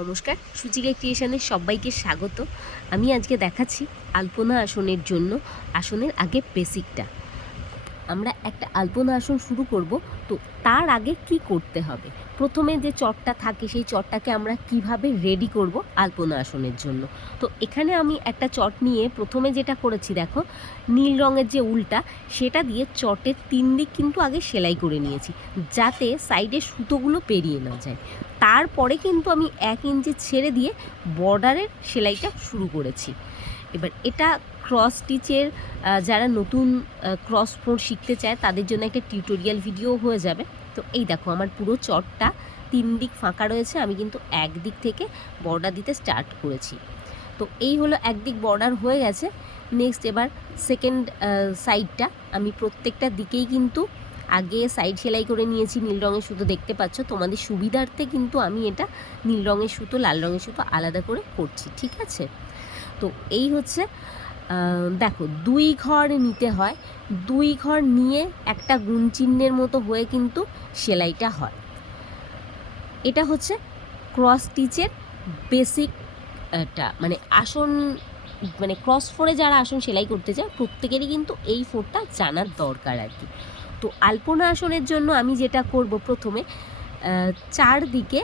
নমস্কার। সুচিকা ক্রিয়েশনের সবাইকে স্বাগত। আমি আজকে দেখাচ্ছি আলপনা আসনের জন্য আসনের আগে বেসিকটা আমরা একটা আলপনা আসন শুরু করব। তো তার আগে কি করতে হবে? প্রথমে যে চটটা থাকে, সেই চটটাকে আমরা কীভাবে রেডি করব আলপনা আসনের জন্য? তো এখানে আমি একটা চট নিয়ে প্রথমে যেটা করেছি, দেখো, নীল রঙের যে উল্টা, সেটা দিয়ে চটের তিন দিক কিন্তু আগে সেলাই করে নিয়েছি, যাতে সাইডে সুতোগুলো পেরিয়ে না যায়। তারপরে কিন্তু আমি এক ইঞ্চি ছেড়ে দিয়ে বর্ডারের সেলাইটা শুরু করেছি। এবার এটা ক্রস স্টিচের যারা নতুন ক্রস ফোর শিখতে চায়, তাদের জন্য একটা টিউটোরিয়াল ভিডিও হয়ে যাবে। তো এই দেখো, আমার পুরো চটটা তিন দিক ফাঁকা রয়েছে, আমি কিন্তু এক দিক থেকে বর্ডার দিতে স্টার্ট করেছি। তো এই হলো একদিক বর্ডার হয়ে গেছে। নেক্সট এবার সেকেন্ড সাইডটা আমি প্রত্যেকটা দিকেই কিন্তু আগে সাইড সেলাই করে নিয়েছি, নীল রঙের সুতো দেখতে পাচ্ছ। তোমাদের সুবিধার্থে কিন্তু আমি এটা নীল রঙের সুতো, লাল রঙের সুতো আলাদা করে করছি, ঠিক আছে? তো এই হচ্ছে দেখো দুই ঘর নিতে হয়, দুই ঘর নিয়ে একটা গুণ চিহ্নের মতো হয়ে কিন্তু সেলাইটা হয়। এটা হচ্ছে ক্রস স্টিচের বেসিক টা মানে আসন মানে ক্রস ফোরে যারা আসন সেলাই করতে চায়, প্রত্যেকেরই কিন্তু এই ফোরটা জানার দরকার আর কি। তো আলপনা আসনের জন্য আমি যেটা করব প্রথমে চারদিকে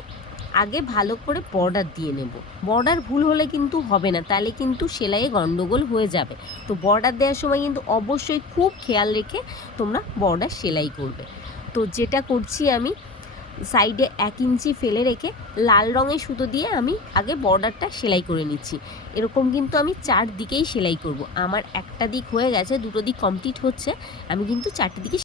আগে ভালো করে বর্ডার দিয়ে নেব। বর্ডার ভুল হলে কিন্তু হবে না, তাহলে কিন্তু সেলাইয়ে গন্ডগোল হয়ে যাবে। তো বর্ডার দেওয়ার সময় কিন্তু অবশ্যই খুব খেয়াল রেখে তোমরা বর্ডার সেলাই করবে। তো যেটা করছি আমি সাইডে এক ইঞ্চি ফেলে রেখে লাল রঙের সুতো দিয়ে আমি আগে বর্ডারটা সেলাই করে নিচ্ছি। এরকম কিন্তু আমি চার দিকেই সেলাই করব। আমার একটা দিক হয়ে গেছে, দুটো দিক কমপ্লিট হচ্ছে, আমি কিন্তু চারটে দিকে